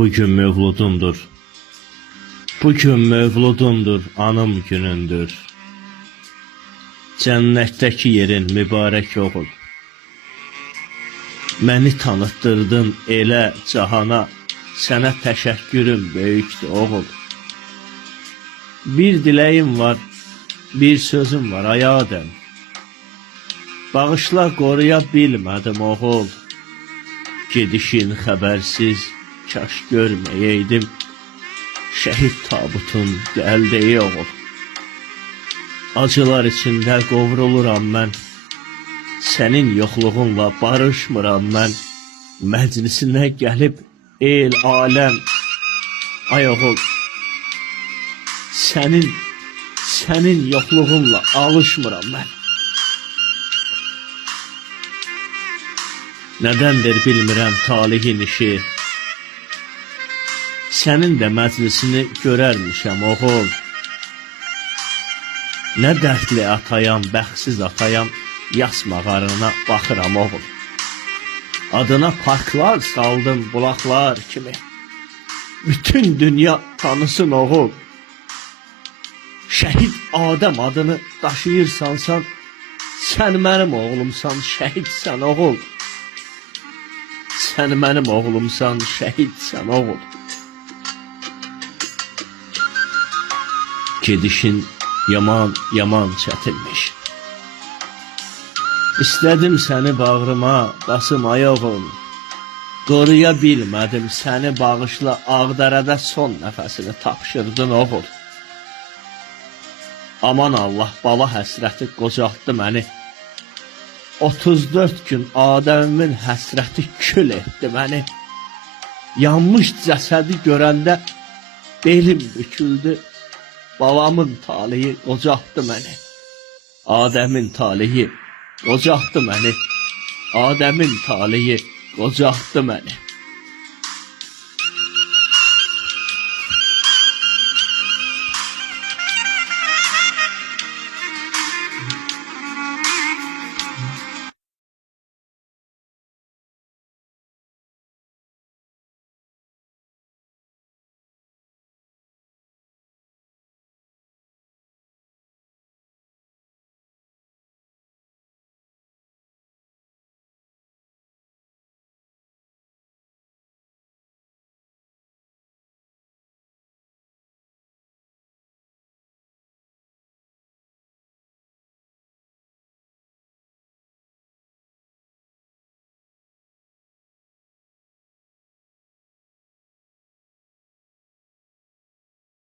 Bugün mövludumdur. Bugün mövludumdur, anım günündür. Cənnətdəki yerin mübarək oğul. Məni tanıtdırdın elə cahana, sənə təşəkkürüm böyükdür oğul. Bir diləyim var, bir sözüm var ay Adəm. Bağışla qoruya bilmədim oğul. Gedişin xəbərsiz, kaş görməyəydim. Şəhid tabutun gəldiyi oğul. Acılar içində qovruluram mən. Sənin yoxluğunla barışmıram mən. Məclisinə gəlib el aləm. Ay oğul, sənin yoxluğunla alışmıram mən. Nədəndir bilmirəm talihin işi. Sənin də məclisini görərmişəm oğul. Nə dərdli atayam, bəxtsiz atayam, yas mağarına baxıram oğul. Adına parklar saldım bulaqlar kimi. Bütün dünya tanısın oğul. Şəhid Adəm adını daşıyırsansan, sən mənim oğlumsan, şəhidsən oğul. Sən mənim oğlumsan, şəhidsən oğul. Gedişin yaman yaman çətinmiş. İstədim səni bağrıma, basım ay oğul. Qoruya bilmədim səni, bağışla, Ağdərədə son nəfəsini tapşırdın oğul. Aman Allah, bala həsrəti qocaltdı məni. 34 gün Adəmimin həsrəti kül etdi məni. Yanmış cəsədi görəndə belim büküldü. Babamın talihi qocaltdı məni. Adəmin talihi qocaltdı məni. Adəmin talihi qocaltdı məni.